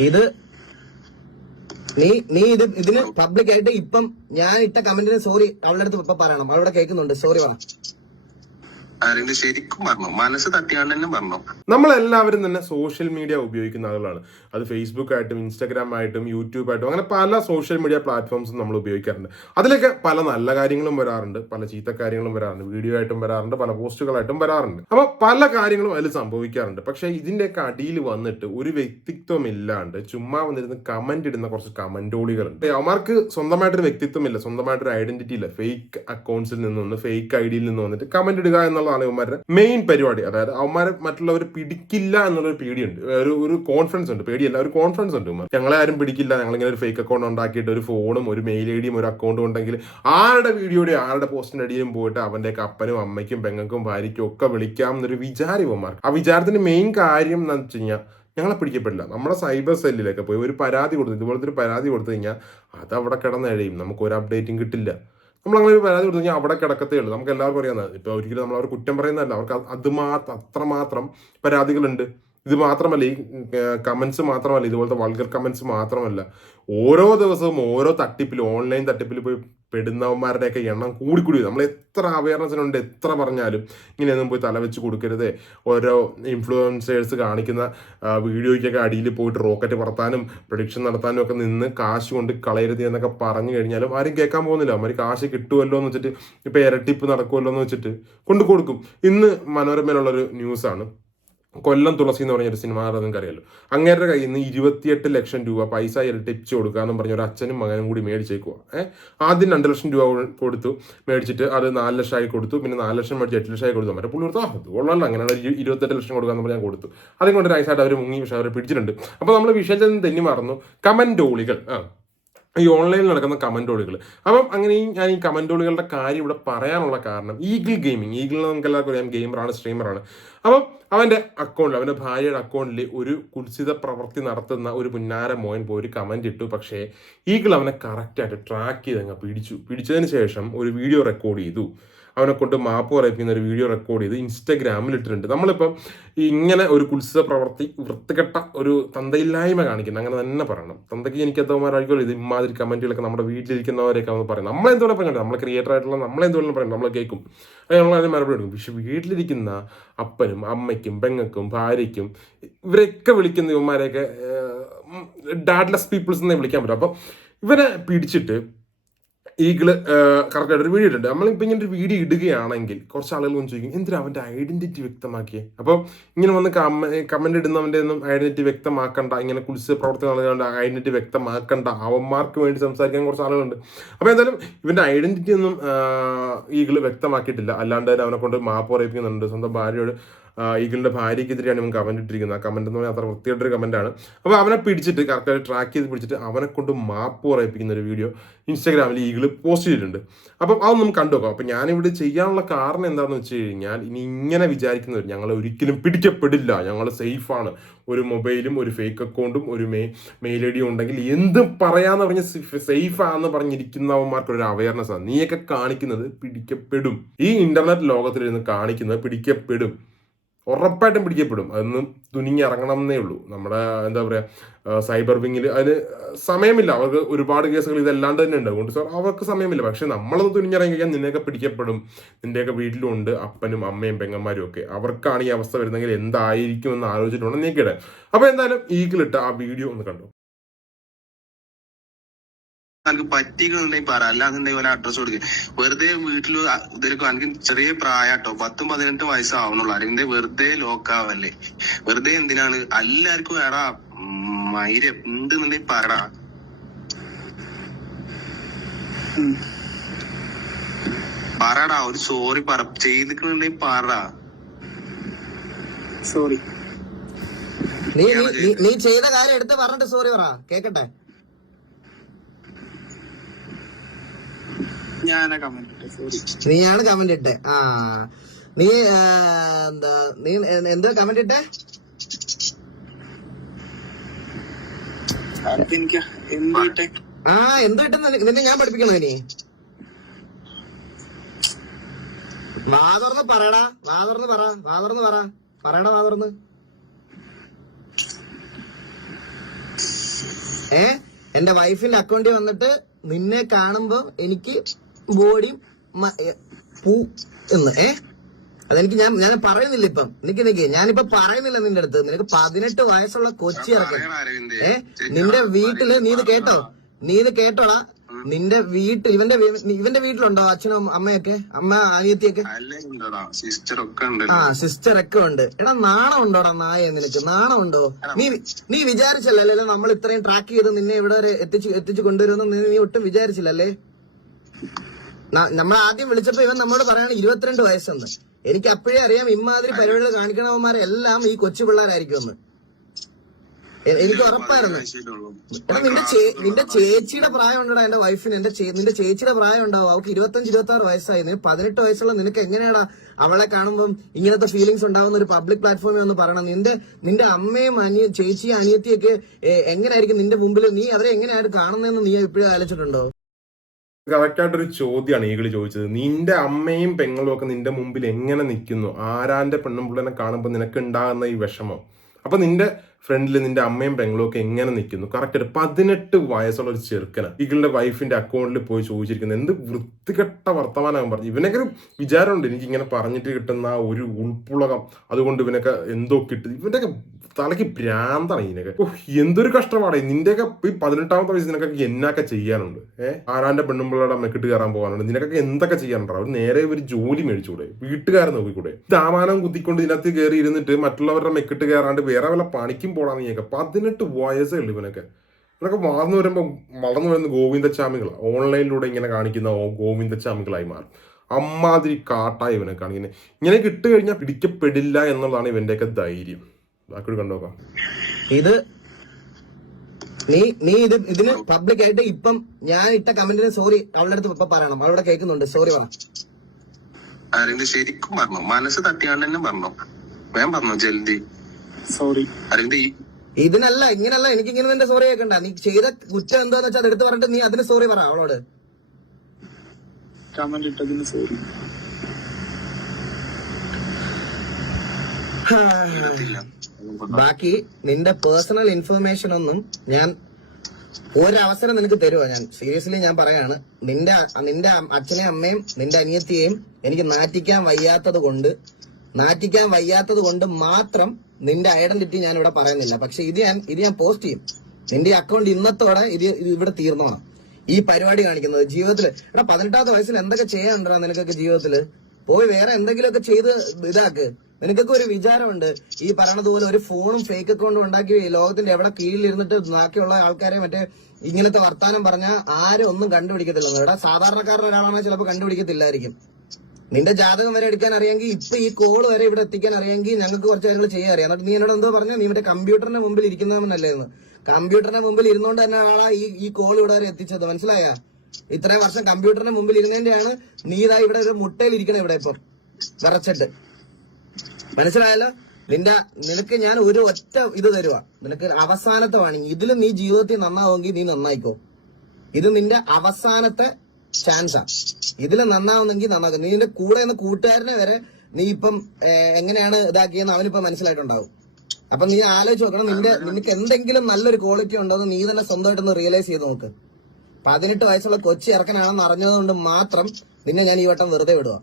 ഇത് നീ നീ ഇത് ഇതിന് പബ്ലിക് ആയിട്ട് ഇപ്പം ഞാൻ ഇട്ട കമന്റിന് സോറി അവളുടെ അടുത്ത് ഇപ്പൊ പറയണം. അവളുടെ കേൾക്കുന്നുണ്ട്. സോറി പറ. ആരെങ്കിലും ശരിക്കും പറഞ്ഞു? മനസ്സ് തട്ടിയാണ്ട് തന്നെ പറഞ്ഞു? നമ്മളെല്ലാവരും തന്നെ സോഷ്യൽ മീഡിയ ഉപയോഗിക്കുന്ന ആളുകളാണ്. അത് ഫേസ്ബുക്ക് ആയിട്ടും ഇൻസ്റ്റാഗ്രാം ആയിട്ടും യൂട്യൂബ് ആയിട്ടും അങ്ങനെ പല സോഷ്യൽ മീഡിയ പ്ലാറ്റ്ഫോംസും നമ്മൾ ഉപയോഗിക്കാറുണ്ട്. അതിലൊക്കെ പല നല്ല കാര്യങ്ങളും വരാറുണ്ട് പല ചീത്ത കാര്യങ്ങളും വരാറുണ്ട് വീഡിയോ ആയിട്ടും വരാറുണ്ട് പല പോസ്റ്റുകളായിട്ടും വരാറുണ്ട്. അപ്പോൾ പല കാര്യങ്ങളും അതിൽ സംഭവിക്കാറുണ്ട്. പക്ഷേ ഇതിന്റെയൊക്കെ അടിയിൽ വന്നിട്ട് ഒരു വ്യക്തിത്വം ഇല്ലാണ്ട് ചുമ്മാ വന്നിരുന്ന് കമന്റ് ഇടുന്ന കുറച്ച് കമന്റോളികളുണ്ട് അവർക്ക് സ്വന്തമായിട്ടൊരു വ്യക്തിത്വം ഇല്ല സ്വന്തമായിട്ടൊരു ഐഡന്റിറ്റി ഇല്ല. ഫേക്ക് അക്കൗണ്ട്സിൽ നിന്ന് ഫേക്ക് ഐ ഡിയിൽ നിന്ന് വന്നിട്ട് കമന്റ് ഇടുക എന്നുള്ളതാണ് അവന്മാരുടെ മെയിൻ പരിപാടി. അതായത് അവന്മാരെ മറ്റുള്ളവർ പിടിക്കില്ല എന്നുള്ളൊരു പേടിയുണ്ട്. ഒരു ഒരു കോൺഫിഡൻസ് ഉണ്ട്. പേടിയല്ല ഒരു കോൺഫിഡൻസ് ഉണ്ട് ഇവന്മാർ. ഞങ്ങളെ ആരും പിടിക്കില്ല. ഞങ്ങളിങ്ങനെ ഒരു ഫേക്ക് അക്കൗണ്ട് ഉണ്ടാക്കിയിട്ട് ഒരു ഫോണും ഒരു മെയിൽ ഐ ഡിയും ഒരു അക്കൗണ്ടും ഉണ്ടെങ്കിൽ ആരുടെ വീഡിയോയുടെ ആരുടെ പോസ്റ്റിന്റെ അടിയിലും പോയിട്ട് അവന്റെ അപ്പനും അമ്മയ്ക്കും പെങ്ങൾക്കും ഭാര്യയ്ക്കും ഒക്കെ വിളിക്കാം എന്നൊരു വിചാരം ഇവന്മാർക്ക്. ആ വിചാരത്തിന്റെ മെയിൻ കാര്യം എന്താ വെച്ച് കഴിഞ്ഞാൽ ഞങ്ങളെ പിടിക്കപ്പെടില്ല. നമ്മുടെ സൈബർ സെല്ലിലൊക്കെ പോയി ഒരു പരാതി കൊടുത്തു ഇതുപോലത്തെ ഒരു പരാതി കൊടുത്തു കഴിഞ്ഞാൽ അത് അവിടെ കിടന്ന് നമുക്ക് ഒരു അപ്ഡേറ്റും കിട്ടില്ല. നമ്മൾ അങ്ങനെ ഒരു പരാതി കൊടുത്തു അവിടെ കിടക്കത്തേ ഉള്ളൂ. നമുക്ക് എല്ലാവർക്കും അറിയാവുന്നത് ഇപ്പോൾ ഒരിക്കലും നമ്മൾ അവർ കുറ്റം പറയുന്നതല്ല. അവർക്ക് അത് അത് മാത്രം അത്രമാത്രം പരാതികളുണ്ട്. ഇത് മാത്രമല്ല ഈ കമന്റ്സ് മാത്രമല്ല ഇതുപോലത്തെ വൾഗർ കമന്റ്സ് മാത്രമല്ല. ഓരോ ദിവസവും ഓരോ തട്ടിപ്പിൽ ഓൺലൈൻ തട്ടിപ്പിൽ പോയി പെടുന്നവന്മാരുടെയൊക്കെ എണ്ണം കൂടിക്കൂടി. നമ്മൾ എത്ര അവയർനെസ്സിനുണ്ട് എത്ര പറഞ്ഞാലും ഇങ്ങനെയൊന്നും പോയി തലവെച്ച് കൊടുക്കരുത്. ഓരോ ഇൻഫ്ലുവൻസേഴ്സ് കാണിക്കുന്ന വീഡിയോയ്ക്കൊക്കെ അടിയിൽ പോയിട്ട് റോക്കറ്റ് പറത്താനും പ്രൊഡിക്ഷൻ നടത്താനും ഒക്കെ നിന്ന് കാശ് കൊണ്ട് കളയരുത് എന്നൊക്കെ പറഞ്ഞു കഴിഞ്ഞാലും ആരും കേൾക്കാൻ പോകുന്നില്ല. അവർ കാശ് കിട്ടുമല്ലോ എന്ന് വെച്ചിട്ട് ഇപ്പോൾ ഇരട്ടിപ്പ് നടക്കുമല്ലോ എന്ന് വെച്ചിട്ട് കൊണ്ടു കൊടുക്കും. ഇന്ന് മനോരമയിലുള്ളൊരു ന്യൂസാണ് കൊല്ലം തുളസി എന്ന് പറഞ്ഞൊരു സിനിമ നിങ്ങൾക്ക് അറിയാലോ അങ്ങേരുടെ കയ്യിൽ നിന്ന് ഇരുപത്തിയെട്ട് ലക്ഷം രൂപ പൈസ ഇരട്ടിച്ച് എന്ന് പറഞ്ഞ ഒരു അച്ഛനും മകനും കൂടി മേടിച്ചേക്കുക ഏഹ് ആദ്യം രണ്ട് ലക്ഷം രൂപ കൊടുത്തു. മേടിച്ചിട്ട് അത് നാല് ലക്ഷമായി കൊടുത്തു. പിന്നെ നാല് ലക്ഷം മേടിച്ച് എട്ട് ലക്ഷമായി കൊടുത്തു. മറ്റേ പുള്ളി കൊടുത്തു അത് കൊള്ളാമല്ലോ അങ്ങനെയാണ് ഒരു ഇരുപത്തെട്ട് ലക്ഷം കൊടുക്കാന്ന് പറഞ്ഞാൽ ഞാൻ കൊടുത്തു. അതും കൊണ്ട് നൈസായിട്ട് അവർ മുങ്ങി പക്ഷെ അവരെ പിടിച്ചിട്ടുണ്ട്. അപ്പോൾ നമ്മൾ വിഷയത്തിൽ നിന്ന് തെന്നി മറന്നു. ഡോളികൾ ആ. ഈ ഓൺലൈനിൽ നടക്കുന്ന കമന്റോളികൾ അപ്പം അങ്ങനെ ഈ ഞാൻ ഈ കമന്റോളികളുടെ കാര്യം ഇവിടെ പറയാനുള്ള കാരണം ഈഗിൾ ഗെയിമിംഗ് ഈഗിൾ നമുക്ക് എല്ലാവർക്കും അറിയാം ഗെയിമറാണ് സ്ട്രീമറാണ് അപ്പം അവന്റെ അക്കൗണ്ടിൽ അവന്റെ ഭാര്യയുടെ അക്കൗണ്ടിൽ ഒരു കുത്സിത പ്രവൃത്തി നടത്തുന്ന ഒരു പുന്നാര മോൻ പോയി ഒരു കമന്റ് ഇട്ടു. പക്ഷേ ഈഗിൾ അവനെ കറക്റ്റായിട്ട് ട്രാക്ക് ചെയ്ത് അങ്ങ് പിടിച്ചു. പിടിച്ചതിന് ശേഷം ഒരു വീഡിയോ റെക്കോർഡ് ചെയ്തു. അവനെ കൊണ്ട് മാപ്പ് പറയിപ്പിക്കുന്ന ഒരു വീഡിയോ റെക്കോർഡ് ചെയ്ത് ഇൻസ്റ്റഗ്രാമിൽ ഇട്ടിട്ടുണ്ട്. നമ്മളിപ്പം ഇങ്ങനെ ഒരു കുത്സിത പ്രവർത്തി വൃത്തികെട്ട ഒരു തന്തയില്ലായ്മ കാണിക്കുന്നു. അങ്ങനെ തന്നെ പറയണം. തന്തയ്ക്ക് എനിക്ക് എത്തവന്മാരായിരിക്കുമല്ലോ ഇത്? ഇമാതിരി കമന്റുകളൊക്കെ നമ്മുടെ വീട്ടിലിരിക്കുന്നവരെയൊക്കെ ഒന്ന് പറയും. നമ്മളെന്തോടെ പറയുന്നത് നമ്മൾ ക്രിയേറ്റർ ആയിട്ടുള്ള നമ്മളെന്തോലും പറയും നമ്മൾ കേൾക്കും. അത് നമ്മൾ അതിന് മറുപടി എടുക്കും പക്ഷെ വീട്ടിലിരിക്കുന്ന അപ്പനും അമ്മയ്ക്കും പെങ്ങൾക്കും ഭാര്യയ്ക്കും ഇവരെയൊക്കെ വിളിക്കുന്ന ഇവന്മാരെയൊക്കെ ഡാഡ്ലെസ് പീപ്പിൾസ് എന്നേ വിളിക്കാൻ പറ്റും. അപ്പം ഇവരെ പിടിച്ചിട്ട് ഈഗിൾ കറക്റ്റായിട്ട് ഒരു വീഡിയോ ഇട്ടുണ്ട് നമ്മളിപ്പോൾ ഇങ്ങനെ ഒരു വീഡിയോ ഇടുകയാണെങ്കിൽ കുറച്ച് ആളുകൾ ഒന്ന് ചോദിക്കും എന്തിനാ അവന്റെ ഐഡന്റിറ്റി വ്യക്തമാക്കിയേ? അപ്പോൾ ഇങ്ങനെ വന്ന് കമന്റ് ഇടുന്നവന്റെ ഒന്നും ഐഡന്റിറ്റി വ്യക്തമാക്കണ്ട ഇങ്ങനെ കുളിച്ച് പ്രവർത്തനം നടന്നുകൊണ്ട് ഐഡന്റിറ്റി വ്യക്തമാക്കണ്ട അവന്മാർക്ക് വേണ്ടി സംസാരിക്കാൻ കുറച്ച് ആളുകളുണ്ട്. അപ്പോൾ എന്തായാലും ഇവന്റെ ഐഡന്റിറ്റി ഒന്നും ഈഗിൾ വ്യക്തമാക്കിയിട്ടില്ല. അല്ലാണ്ട് തന്നെ അവനെ കൊണ്ട് മാപ്പ് പറയിപ്പിക്കുന്നുണ്ട്. സ്വന്തം ഭാര്യയോട് ഈഗിളിന്റെ ഭാര്യയ്ക്കെതിരെയാണ് ഇവൻ കമന്റ് ഇട്ടിരിക്കുന്നത്. ആ കമന്റ് എന്ന് പറഞ്ഞാൽ അത്ര വൃത്തിയായിട്ടൊരു കമന്റാണ് അപ്പോൾ അവനെ പിടിച്ചിട്ട് കറക്റ്റായിട്ട് ട്രാക്ക് ചെയ്ത് പിടിച്ചിട്ട് അവനെ കൊണ്ട് മാപ്പ് പറയിപ്പിക്കുന്ന ഒരു വീഡിയോ ഇൻസ്റ്റാഗ്രാമിൽ ഈഗിൾ പോസ്റ്റ് ചെയ്തിട്ടുണ്ട്. അപ്പം അതൊന്നും കണ്ടു നോക്കാം. അപ്പം ഞാനിവിടെ ചെയ്യാനുള്ള കാരണം എന്താണെന്ന് വെച്ച് കഴിഞ്ഞാൽ ഇനി ഇങ്ങനെ വിചാരിക്കുന്നവർ ഞങ്ങൾ ഒരിക്കലും പിടിക്കപ്പെടില്ല. ഞങ്ങൾ സേഫാണ് ഒരു മൊബൈലും ഒരു ഫേക്ക് അക്കൗണ്ടും ഒരു മെയ് മെയിൽ ഐ ഡിയും ഉണ്ടെങ്കിൽ എന്തും പറയാന്ന് പറഞ്ഞ് സേഫാന്ന് പറഞ്ഞിരിക്കുന്നവന്മാർക്ക് ഒരു അവയർനെസ് ആണ്. നീയൊക്കെ കാണിക്കുന്നത് പിടിക്കപ്പെടും. ഈ ഇന്റർനെറ്റ് ലോകത്തിലിരുന്ന് കാണിക്കുന്നത് പിടിക്കപ്പെടും. ഉറപ്പായിട്ടും പിടിക്കപ്പെടും. അതൊന്നും തുനിഞ്ഞിറങ്ങണം എന്നേ ഉള്ളൂ. നമ്മുടെ എന്താ പറയുക സൈബർ വിങ്ങിൽ അതിന് സമയമില്ല. അവർക്ക് ഒരുപാട് കേസുകൾ ഇതല്ലാണ്ട് തന്നെ ഉണ്ട്. അതുകൊണ്ട് സാർ അവർക്ക് സമയമില്ല. പക്ഷെ നമ്മളത് തുനിഞ്ഞിറങ്ങി കഴിഞ്ഞാൽ നിന്നെയൊക്കെ പിടിക്കപ്പെടും. നിന്റെയൊക്കെ വീട്ടിലുണ്ട് അപ്പനും അമ്മയും പെങ്ങന്മാരും ഒക്കെ. അവർക്കാണ് ഈ അവസ്ഥ വരുന്നെങ്കിൽ എന്തായിരിക്കും എന്ന് ആലോചിച്ചിട്ടുണ്ട് നീക്കിടെ അപ്പോൾ എന്തായാലും ഈഗിളിട്ട് ആ വീഡിയോ ഒന്ന് കണ്ടു. എനിക്ക് പറ്റിക്കുന്നുണ്ടെങ്കിൽ പറ. അല്ലാന്നുണ്ടെങ്കിൽ ഒരു അഡ്രസ്സ് കൊടുക്കുക വെറുതെ വീട്ടിൽ ഇതിലൊക്കെ എനിക്ക് ചെറിയ പ്രായട്ടോ. പത്തും പതിനെട്ടും വയസ്സാവണുള്ളൂ അല്ലെങ്കിൽ വെറുതെ ലോക്കാവല്ലേ. വെറുതെ എന്തിനാണ്? എല്ലാവർക്കും എടാ മൈര ഉണ്ടെന്നുണ്ടെങ്കിൽ പറ പറടാ. ഒരു സോറി പറ. ചെയ്തിട്ടുണ്ടെങ്കിൽ പറ സോറി നീ നീ- നീ- നീ ചെയ്ത കാര്യം എടുത്ത് പറഞ്ഞിട്ട് സോറി പറ. കേക്കട്ടെ ഞാനാ കമന്റ് സോറി നീയാണ് കമന്റ് ഇട്ടേ. ആ. നീ എന്താ നീ എന്താ കമന്റ് ഇട്ടേ? ആ എന്ത് കിട്ടുന്ന നിന്നെ ഞാൻ പഠിപ്പിക്കണോ നീ വാതർന്ന് പറയടാ. വാതർന്ന് പറ. വാതർന്ന് പറ. പറയടാ വാതർന്ന് ഏ? എന്റെ വൈഫിന്റെ അക്കൗണ്ടിൽ വന്നിട്ട് നിന്നെ കാണുമ്പോ എനിക്ക് ബോഡി പൂ എന്ന് ഏ? അതെനിക്ക് ഞാൻ ഞാൻ പറയുന്നില്ല ഇപ്പം. നിക്ക് നിക്ക്. ഞാനിപ്പോ പറയുന്നില്ല നിന്റെ അടുത്ത്. നിനക്ക് പതിനെട്ട് വയസ്സുള്ള കൊച്ചി ഇറക്കി. ഏ? നിന്റെ വീട്ടിൽ നീ ഇത് കേട്ടോ. നീ ഇത് കേട്ടോടാ. നിന്റെ വീട്ടിൽ ഇവന്റെ ഇവന്റെ വീട്ടിലുണ്ടോ? അച്ഛനും അമ്മയൊക്കെ? അമ്മ അനിയത്തിയൊക്കെ? ആ സിസ്റ്റർ ഒക്കെ ഉണ്ട്. എടാ നാണം ഉണ്ടോടാ നായ നിനക്ക്? നാണം ഉണ്ടോ? നീ നീ വിചാരിച്ചല്ലേ നമ്മൾ ഇത്രയും ട്രാക്ക് ചെയ്ത് നിന്നെ ഇവിടെ വരെ എത്തിച്ചു എത്തിച്ചു കൊണ്ടുവരുമെന്ന്? നീ- നീ ഒട്ടും വിചാരിച്ചില്ലല്ലേ? നമ്മൾ ആദ്യം വിളിച്ചപ്പോ ഇവൻ നമ്മോട് പറയാണ് ഇരുപത്തിരണ്ട് വയസ്സെന്ന്. എനിക്ക് അപ്പോഴേ അറിയാം ഇമാതിരി പരിപാടികൾ കാണിക്കണവന്മാരെ എല്ലാം ഈ കൊച്ചു പിള്ളേരായിരിക്കും എനിക്ക് ഉറപ്പായിരുന്നു. എടാ നിന്റെ നിന്റെ ചേച്ചിയുടെ പ്രായം ഉണ്ടടാ എന്റെ വൈഫിന് എന്റെ നിന്റെ ചേച്ചിയുടെ പ്രായം ഉണ്ടാവും അവൾക്ക് ഇരുപത്തഞ്ച് ഇരുപത്തി ആറ് വയസ്സായി പതിനെട്ട് വയസ്സുള്ള നിനക്ക് എങ്ങനെയാടാ അവളെ കാണുമ്പോൾ ഇങ്ങനത്തെ ഫീലിങ്സ് ഉണ്ടാവുന്ന ഒരു പബ്ലിക് പ്ലാറ്റ്ഫോമിൽ ഒന്ന് പറയണം. നിന്റെ നിന്റെ അമ്മയും അനിയ ചേച്ചിയും അനിയത്തിയൊക്കെ എങ്ങനെയായിരിക്കും നിന്റെ മുമ്പിൽ നീ അവരെ എങ്ങനെയായിട്ട് കാണുന്നതെന്ന് നീ ഇപ്പോഴും ആലോചിച്ചിട്ടുണ്ടോ? കറക്റ്റായിട്ടൊരു ചോദ്യമാണ് ഈകൾ ചോദിച്ചത്. നിന്റെ അമ്മയും പെങ്ങളും ഒക്കെ നിന്റെ മുമ്പിൽ എങ്ങനെ നിൽക്കുന്നു? ആരാന്റെ പെണ്ണും പിള്ളേനെ കാണുമ്പോൾ നിനക്ക് ഉണ്ടാകുന്ന ഈ വിഷമം? അപ്പൊ നിന്റെ ഫ്രണ്ടിൽ നിന്റെ അമ്മയും പെങ്ങളും ഒക്കെ എങ്ങനെ നിൽക്കുന്നു? കറക്റ്റ് പതിനെട്ട് വയസ്സുള്ള ഒരു ചെറുക്കന ഈകളുടെ വൈഫിന്റെ അക്കൗണ്ടിൽ പോയി ചോദിച്ചിരിക്കുന്നത്. എന്ത് വൃത്തികെട്ട വർത്തമാനം പറഞ്ഞു ഇവനൊക്കെ ഒരു വിചാരമുണ്ട്. എനിക്ക് ഇങ്ങനെ പറഞ്ഞിട്ട് കിട്ടുന്ന ഒരു ഉൾപ്പുളകം അതുകൊണ്ട് ഇവനൊക്കെ എന്തോ കിട്ടും. ഇവന്റെയൊക്കെ തലയ്ക്ക് ഭ്രാന്താണ് ഇതിനൊക്കെ. ഓ എന്തൊരു കഷ്ടമാണ് നിന്റെയൊക്കെ ഈ പതിനെട്ടാമത്തെ വയസ്സ് നിനക്കൊക്കെ എന്നൊക്കെ ചെയ്യാനുണ്ട്? ഏഹ് ആരാന്റെ പെണ്ണുമ്പിള്ളയുടെ മെക്കിട്ട് കയറാൻ പോകാനുണ്ട്? നിനക്കൊക്കെ എന്തൊക്കെ ചെയ്യാനുണ്ടോ? അവർ നേരെ ഒരു ജോലി മേടിച്ചുകൂടെ? വീട്ടുകാരൻ നോക്കിക്കൂടെ? താമാനം കുത്തിക്കൊണ്ട് ഇതിനകത്ത് കയറി ഇരുന്നിട്ട് മറ്റുള്ളവരുടെ മെക്കിട്ട് കയറാണ്ട് വേറെ വല്ല പണിക്കും പോടാ നീയൊക്കെ പതിനെട്ട് വയസ്സേ ഉള്ളൂ ഇവനൊക്കെ. ഇവനൊക്കെ വളർന്നു വരുമ്പോൾ വളർന്നു വരുന്ന ഗോവിന്ദച്ചാമികളാണ് ഓൺലൈനിലൂടെ ഇങ്ങനെ കാണിക്കുന്ന ഗോവിന്ദച്ചാമികളായി മാറും. അമ്മാതിരി കാട്ടായി ഇവനെ കാണിക്കുന്നത് ഇങ്ങനെ കിട്ടുകഴിഞ്ഞാൽ കഴിഞ്ഞാൽ പിടിക്കപ്പെടില്ല എന്നുള്ളതാണ് ഇവന്റെയൊക്കെ ധൈര്യം. ബാക്കി കണ്ടോക്കാം ഇത് നീ നീ ഇത് ഇതിന് പബ്ലിക് ആയിട്ട് ഇപ്പം ഞാൻ ഇട്ട കമന്റിന് സോറി അവളുടെ അടുത്ത് ഇപ്പൊ പറയണം. അവളുടെ കേൾക്കുന്നുണ്ട്. സോറി പറഞ്ഞു അരവിന്ദ് ശരിക്കും പറഞ്ഞു? മനസ്സ് തട്ടിയാണ്ട് തന്നെ പറഞ്ഞു? ഞാൻ പറഞ്ഞു ജൽദി. സോറി അരവിന്ദ് ഇതിനല്ല ഇങ്ങനല്ല എനിക്ക് ഇങ്ങനെ തന്നെ സോറി കേൾക്കണ്ട. നീ ചെയ്ത കുറ്റം എന്താന്ന് വെച്ചാൽ അതെടുത്ത് പറഞ്ഞിട്ട് നീ അതിന് സോറി പറ അവളോട്. കമന്റ് ഇട്ടതിന് സോറി ചെയ്തിട്ടില്ല. ബാക്കി നിന്റെ പേഴ്സണൽ ഇൻഫർമേഷൻ ഒന്നും ഞാൻ ഒരവസരം നിനക്ക് തരുമോ ഞാൻ? സീരിയസ്ലി ഞാൻ പറയാണ് നിന്റെ നിന്റെ അച്ഛനെയും അമ്മയും നിന്റെ അനിയത്തിയെയും എനിക്ക് നാറ്റിക്കാൻ വയ്യാത്തത് കൊണ്ട് നാറ്റിക്കാൻ വയ്യാത്തത് കൊണ്ട് മാത്രം നിന്റെ ഐഡന്റിറ്റി ഞാൻ ഇവിടെ പറയുന്നില്ല. പക്ഷെ ഇത് ഞാൻ ഇത് ഞാൻ പോസ്റ്റ് ചെയ്യും. നിന്റെ അക്കൗണ്ട് ഇന്നത്തോടെ ഇത് ഇവിടെ തീർന്നോണം. ഈ പരിപാടി കാണിക്കുന്നത് ജീവിതത്തിൽ എടാ പതിനെട്ടാമത്തെ വയസ്സിൽ എന്തൊക്കെ ചെയ്യാനുണ്ടോ നിനക്കൊക്കെ ജീവിതത്തിൽ പോയി വേറെ എന്തെങ്കിലുമൊക്കെ ചെയ്ത് ഇതാക്ക്. നിനക്കൊക്കെ ഒരു വിചാരമുണ്ട്? ഈ പറയണതുപോലെ ഒരു ഫോണും ഫേക്ക് അക്കൗണ്ടും ഉണ്ടാക്കി ലോകത്തിന്റെ എവിടെ കീഴിലിരുന്നിട്ട് ബാക്കിയുള്ള ആൾക്കാരെ മറ്റേ ഇങ്ങനത്തെ വർത്താനം പറഞ്ഞാൽ ആരും ഒന്നും കണ്ടുപിടിക്കത്തില്ല ഇവിടെ സാധാരണക്കാരൻ ഒരാളാണെങ്കിൽ ചിലപ്പോൾ കണ്ടുപിടിക്കത്തില്ലായിരിക്കും. നിന്റെ ജാതകം വരെ എടുക്കാൻ അറിയാമെങ്കിൽ ഇപ്പൊ ഈ കോൾ വരെ ഇവിടെ എത്തിക്കാൻ അറിയാമെങ്കിൽ ഞങ്ങൾക്ക് കുറച്ച് കാര്യങ്ങൾ ചെയ്യാൻ അറിയാം. എന്നിട്ട് നീ എന്നോട് എന്തോ പറഞ്ഞാൽ നീ മറ്റേ കമ്പ്യൂട്ടറിന്റെ മുമ്പിൽ ഇരിക്കുന്നവനല്ലേ എന്ന് കമ്പ്യൂട്ടറിന്റെ മുമ്പിൽ ഇരുന്നോണ്ട് തന്നെ ആളാ ഈ ഈ കോൾ ഇവിടെ വരെ എത്തിച്ചത്. മനസ്സിലായ? ഇത്രയും വർഷം കമ്പ്യൂട്ടറിന്റെ മുമ്പിൽ ഇരുന്നതിന്റെയാണ് നീ ഇവിടെ ഒരു മുട്ടയിൽ ഇരിക്കണം ഇവിടെ ഇപ്പൊ. വിറച്ചിട്ട്. മനസ്സിലായല്ലോ? നിന്റെ നിനക്ക് ഞാൻ ഒരു ഒറ്റ ഇത് തരുവാ. നിനക്ക് അവസാനത്തെ വാണിങ് ഇതിൽ നീ ജീവിതത്തിൽ നന്നാവുമെങ്കിൽ നീ നന്നായിക്കോ. ഇത് നിന്റെ അവസാനത്തെ ചാൻസാ ഇതിൽ നന്നാവുന്നെങ്കിൽ നന്നാക്കും. നീ നിന്റെ കൂടെ നിന്ന് കൂട്ടുകാരനെ വരെ നീ ഇപ്പം എങ്ങനെയാണ് ഇതാക്കിയെന്ന് അവനിപ്പോ മനസ്സിലായിട്ടുണ്ടാവും. അപ്പൊ നീ ആലോചിച്ച് നോക്കണം. നിന്റെ നിനക്ക് എന്തെങ്കിലും നല്ലൊരു ക്വാളിറ്റി ഉണ്ടോ എന്ന് നീ തന്നെ സ്വന്തമായിട്ടൊന്ന് റിയലൈസ് ചെയ്ത് നോക്ക്. പതിനെട്ട് വയസ്സുള്ള കൊച്ചി ഇറക്കനാണെന്ന് അറിഞ്ഞതുകൊണ്ട് മാത്രം നിന്നെ ഞാൻ ഈ വട്ടം വെറുതെ വിടുക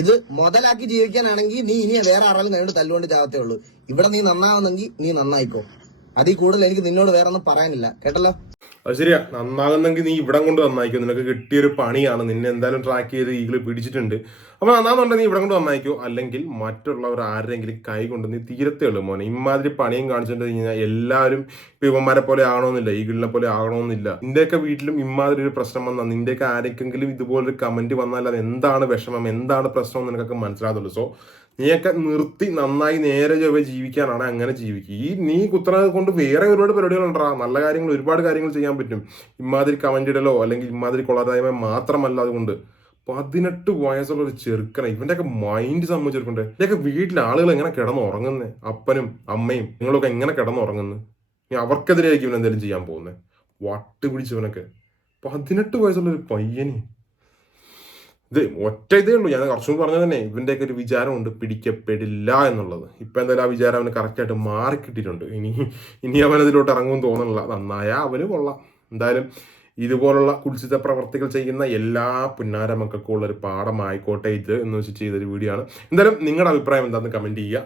ഇത് മുതലാക്കി ജീവിക്കാനാണെങ്കിൽ നീ ഇനി വേറെ ആരാലും കണ്ടിട്ട് തല്ലുകൊണ്ട് ചാവത്തേ ഉള്ളൂ. ഇവിടെ നീ നന്നാവുന്നെങ്കിൽ നീ നന്നായിക്കോ. അതിൽ കൂടുതൽ എനിക്ക് നിന്നോട് വേറെ ഒന്നും പറയാനില്ല. കേട്ടല്ലോ? അത് ശരിയാ. നന്നാകുന്നെങ്കിൽ നീ ഇവിടം കൊണ്ട് നന്നായിക്കോ. നിനക്ക് കിട്ടിയൊരു പണിയാണ്. നിന്നെ എന്തായാലും ട്രാക്ക് ചെയ്ത് ഈഗിൾ പിടിച്ചിട്ടുണ്ട്. അപ്പൊ അന്നാന്നുണ്ടെങ്കിൽ നീ ഇവിടെ കൊണ്ട് നന്നായിക്കോ അല്ലെങ്കിൽ മറ്റുള്ളവർ ആരെങ്കിലും കൈ കൊണ്ട് നീ തീരത്തേ ഉള്ളൂ മോനെ. ഇമാതിരി പണിയും കാണിച്ചിട്ട് കഴിഞ്ഞാൽ എല്ലാവരും ഇപ്പൊ ഇവന്മാരെ പോലെ ആകണമെന്നില്ല ഈ ഗിളിനെ പോലെ ആകണമെന്നില്ല നിന്റെയൊക്കെ വീട്ടിലും ഇമാതിരി ഒരു പ്രശ്നം വന്നാൽ നിന്റെയൊക്കെ ആരെങ്കിലും ഇതുപോലൊരു കമന്റ് വന്നാൽ അത് എന്താണ് വിഷമം എന്താണ് പ്രശ്നം എന്ന് നിനക്കൊക്കെ മനസ്സിലാകത്തുള്ളൂ. സോ നീയൊക്കെ നിർത്തി നന്നായി നേരെ ചൊവ്വ ജീവിക്കാനാണ് അങ്ങനെ ജീവിക്കുക. ഈ നീ കുത്തണത് കൊണ്ട് വേറെ ഒരുപാട് പരിപാടികളുണ്ടാ നല്ല കാര്യങ്ങൾ ഒരുപാട് കാര്യങ്ങൾ ചെയ്യാൻ പറ്റും. ഇമാതിരി കമന്റ് ഇടലോ അല്ലെങ്കിൽ ഇമാതിരി കൊള്ളാതായ്മ മാത്രമല്ല അതുകൊണ്ട്. പതിനെട്ട് വയസ്സുള്ള ഒരു ചെറുക്കനെ ഇവന്റെയൊക്കെ മൈൻഡ് സംബന്ധിച്ചെടുക്കണ്ടേ ഇതൊക്കെ വീട്ടിലെ ആളുകൾ എങ്ങനെ കിടന്നുറങ്ങുന്നേ? അപ്പനും അമ്മയും നിങ്ങളൊക്കെ എങ്ങനെ കിടന്നുറങ്ങുന്നു? ഇനി അവർക്കെതിരെയായിരിക്കും ഇവൻ എന്തെങ്കിലും ചെയ്യാൻ പോകുന്നത് വട്ട് പിടിച്ചവനൊക്കെ. പതിനെട്ട് വയസ്സുള്ള ഒരു പയ്യന്. ഇത് ഒറ്റ ഇതേ ഉള്ളൂ. ഞാൻ കുറച്ചും പറഞ്ഞത് തന്നെ ഇവന്റെയൊക്കെ ഒരു വിചാരമുണ്ട് പിടിക്കപ്പെടില്ല എന്നുള്ളത്. ഇപ്പം എന്തായാലും ആ വിചാരം അവന് കറക്റ്റായിട്ട് മാറിക്കിട്ടിട്ടുണ്ട് ഇനി ഇനി അവൻ അതിലോട്ട് ഇറങ്ങുമെന്ന് തോന്നുന്നില്ല. നന്നായ അവന് കൊള്ളാം. എന്തായാലും ഇതുപോലുള്ള കുൽസിത പ്രവർത്തികൾ ചെയ്യുന്ന എല്ലാ പുന്നാര മക്കൾക്കും പാഠമായിക്കോട്ടെ ഇത് എന്ന് വെച്ച് ചെയ്തൊരു വീഡിയോ ആണ്. എന്തായാലും നിങ്ങളുടെ അഭിപ്രായം എന്താണെന്ന് കമന്റ് ചെയ്യുക.